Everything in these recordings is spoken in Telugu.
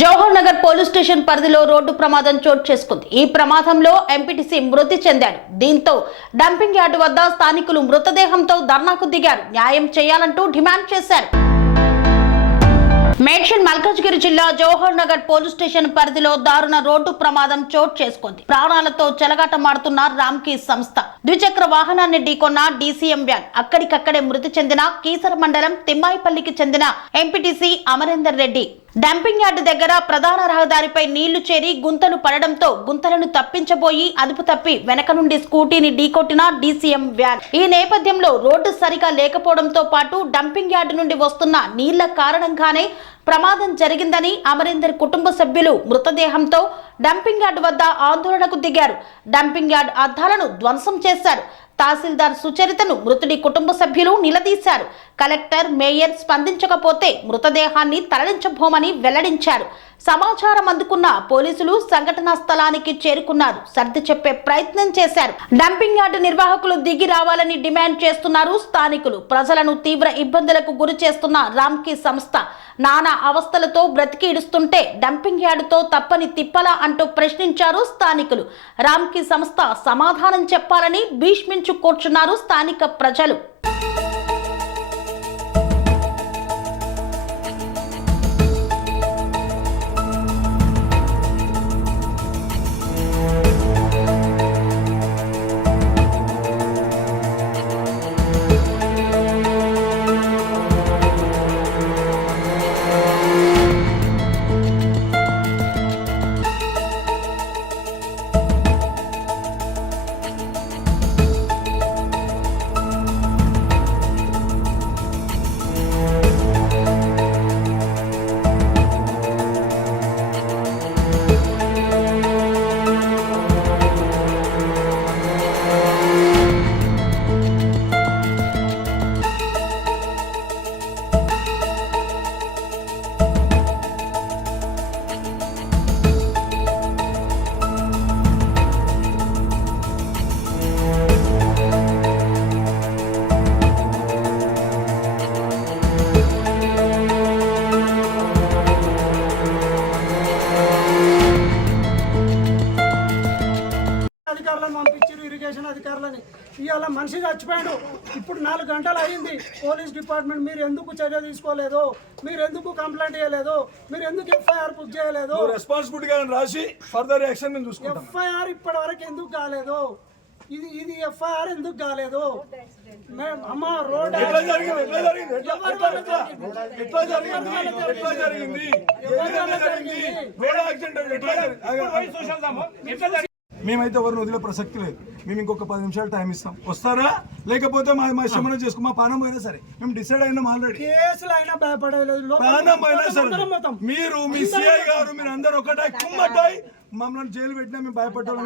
జవహర్ నగర్ పోలీస్ స్టేషన్ పరిధిలో రోడ్డు ప్రమాదం చోటు చేసుకుంది. ఈ ప్రమాదంలో ఎంపీటీసీ మృతి చెందాడు. దీంతో డంపింగ్ యార్డు వద్ద స్థానికులు మృతదేహంతో ధర్నాకు దిగారు. న్యాయం చేయాలంటూ డిమాండ్ చేశారు. మేడ్చల్ మల్కాజ్గిరి జిల్లా జవహర్ నగర్ పోలీస్ స్టేషన్ పరిధిలో దారుణ రోడ్డు ప్రమాదం చోటు చేసుకుంది. ప్రాణాలతో చెలగాటమాడుతున్న రామ్కీ సంస్థ ద్విచక్ర వాహనాన్ని ఢీకొన్న డీసీఎం వ్యాన్ అక్కడికక్కడే మృతి చెందిన కీసర మండలం తిమ్మాయిపల్లికి చెందిన MPTC Amarender Reddy. Dumping yard దగ్గర ప్రధాన రహదారిపై నీళ్లు చేరి గుంతలు పడడంతో గుంతలను తప్పించబోయి అదుపు తప్పి వెనక నుండి స్కూటీని ఢీకొట్టిన డీసీఎం వ్యాన్. ఈ నేపథ్యంలో రోడ్డు సరిగా లేకపోవడంతో పాటు డంపింగ్ యార్డు నుండి వస్తున్న నీళ్ల కారణంగానే ప్రమాదం జరిగిందని అమరేందర్ కుటుంబ సభ్యులు మృతదేహంతో డంపింగ్ యార్డు వద్ద ఆందోళనకు దిగారు. డంపింగ్ యార్డు అద్దాలను ధ్వంసం చేశారు. తహసీల్దార్ సుచరితను మృతుడి కుటుంబ సభ్యులు నిలదీశారు. కలెక్టర్, మేయర్ స్పందించకపోతే మృతదేహాన్ని తరలించబోమని వెల్లడించారు. సమాచారం అందుకున్న పోలీసులు సంఘటనా స్థలానికి చేరుకున్నారు. సర్ది చెప్పే ప్రయత్నం చేశారు. డంపింగ్ యార్డు నిర్వాహకులు దిగి రావాలని డిమాండ్ చేస్తున్నారు స్థానికులు. ప్రజలను తీవ్ర ఇబ్బందులకు గురి చేస్తున్న రామ్కీ సంస్థ నానా అవస్థలతో బ్రతికి ఇడుస్తుంటే డంపింగ్ యార్డుతో తప్పని తిప్పలా అంటూ ప్రశ్నించారు స్థానికులు. రామ్కీ సంస్థ సమాధానం చెప్పాలని భీష్మించు కూర్చున్నారు స్థానిక ప్రజలు. ఇరిగేషన్ అధికారులని ఇవాళ మనిషి చచ్చిపోయాడు. ఇప్పుడు 4 గంటలు అయింది. పోలీస్ డిపార్ట్మెంట్ మీరు ఎందుకు చర్య తీసుకోలేదు? మీరు ఎందుకు కంప్లైంట్ చేయలేదు? మీరు ఎందుకు ఎఫ్ఐఆర్ బుక్ చేయలేదు? రెస్పాన్సిబిలిటీగా రాసి ఫర్దర్ యాక్షన్ మేము చూసుకుంటాం. ఎఫ్ఐఆర్ ఇప్పటి వరకు ఎందుకు కాలేదు? ఇది ఎఫ్ఐఆర్ ఎందుకు కాలేదు? అమ్మ రోడ్ మేమైతే ఎవరిని వదిలే ప్రసక్తి లేదు. మేము ఇంకొక 10 నిమిషాలు టైం ఇస్తాం. వస్తారా? లేకపోతే మా శమనం చేసుకో, మా ప్రాణం అయినా సరే మేము డిసైడ్ అయినాం ఆల్రెడీ. కేసులు అయినా భయపడలేదు. ప్రాణం అయినా సరే మీరు మీ సిఐ గారు మీరు అందరు ఒకటే కుమ్మటాయి మమ్మల్ని జైలు పెట్టినా మేము భయపడ్డాం.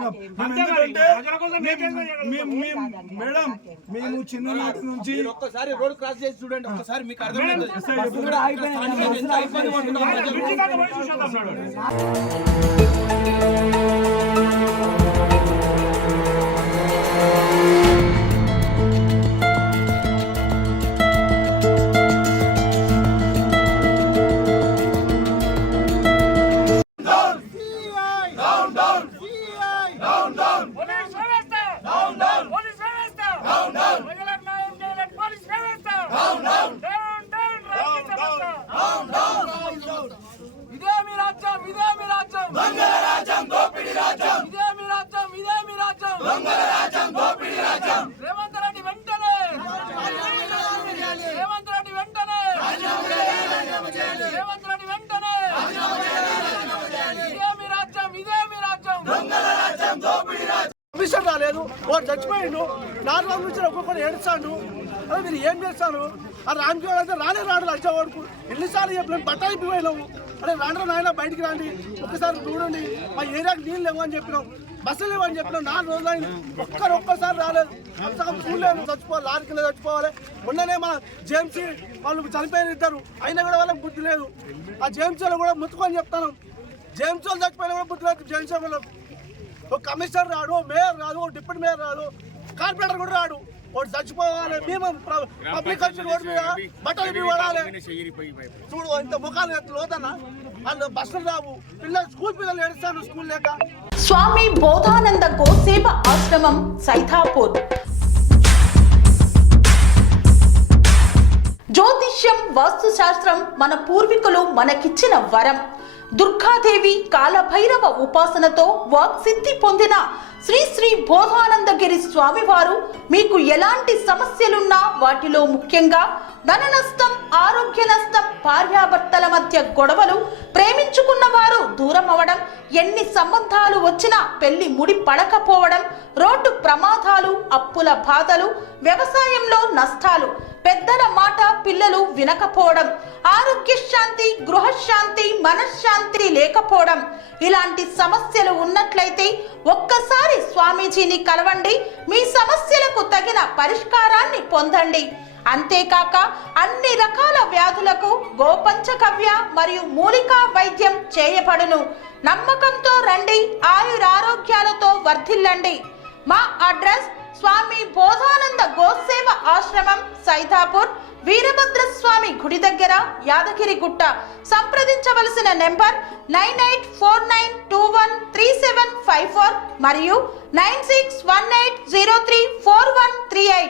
ఎందుకంటే మేడం మేము చిన్ననాటి నుంచి ఒక్కసారి రోడ్ క్రాస్ చేసి చూడండి. ఒక్కసారి మీకు రాలేదు. వాడు చచ్చిపోయిండు. 4 రోజుల నుంచి ఒక్కొక్కరు ఏడుస్తాడు. అదే మీరు ఏం చేస్తాను? ఆ రామ్కీ అయితే రానే రాడు. వచ్చేవాడుకు ఎన్నిసార్లు చెప్పినాం, బట్టాయిపోయినాము. అదే రాండ్రా నాయన బయటికి రండి, ఒక్కసారి చూడండి, మా ఏరియాకి నీళ్ళు లేవని చెప్పినాం, బస్సులు లేవని చెప్పినాం. 4 రోజులు అయింది, ఒక్కసారి రాలేదు. అంతకం చూడలేదు. చచ్చిపోవాలి, లారీ కింద చచ్చిపోవాలి. మొన్ననే మన జేఎంసీ వాళ్ళు చనిపోయిన ఇద్దరు, అయినా కూడా వాళ్ళకి బుద్ధి లేదు. ఆ జేఎంసీలో కూడా ముత్తుకొని చెప్తాను. జేఎంసీ వాళ్ళు చచ్చిపోయినా కూడా బుద్ధి లేదు. జేఎంసీ వాళ్ళు ఒక కమిషనర్ రాడు, మేయర్ రాదు, డిప్యూటీ మేయర్ రాదు, కార్పొరేటర్ కూడా రాడు. ఒకటి చచ్చిపోవాలి, మేము పబ్లిక్ వచ్చి రోడ్డు మీద బట్టలు ఇవి వాడాలి. చూడు ఇంత ముఖాలు లోతన్నా వాళ్ళు బస్సులు రావు, పిల్లలు స్కూల్ పిల్లలు ఏడుస్తాను స్కూల్ లేక. స్వామి బోధానంద గోసేవ ఆశ్రమం సైథాపూర్. జ్యోతిష్యం వాస్తుశాస్త్రం మన పూర్వీకులు మనకిచ్చిన వరం. దుర్గాదేవి కాలభైరవ ఉపాసనతో వాక్సిద్ధి పొందిన శ్రీ శ్రీ బోధానందగిరి స్వామివారు మీకు ఎలాంటి సమస్యలున్నా, వాటిలో ముఖ్యంగా ధన నష్టం, ఆరోగ్య నష్టం, భార్యాభర్తల మధ్య గొడవలు, ప్రేమించుకున్న వారు దూరం అవడం, ఎన్ని సంబంధాలు వచ్చినా పెళ్లి ముడి పడకపోవడం, రోడ్డు ప్రమాదాలు, అప్పుల బాధలు, వ్యవసాయంలో నష్టాలు, పెద్దల మాట పిల్లలు వినకపోవడం, ఆరోగ్య శాంతి, గృహశాంతి, మనశ్శాంతి లేకపోవడం, ఇలాంటి సమస్యలు ఉన్నట్లయితే ఒక్కసారి స్వామీజీని కలవండి. మీ సమస్యలకు తగిన పరిష్కారాన్ని పొందండి. అంతేకాక అన్ని రకాల వ్యాధులకు గోపంచగవ్య మరియు మూలికా వైద్యం చేయబడును. నమ్మకంతో రండి, ఆయురారోగ్యాలతో వర్ధిల్లండి. మా అడ్రస్ స్వామి బోధానంద గోసేవ ఆశ్రమం సైథాపూర్, వీరభద్ర స్వామి గుడి దగ్గర, యాదగిరిగుట్ట. సంప్రదించవలసిన నెంబర్ 9849213754 మరియు 9618034138.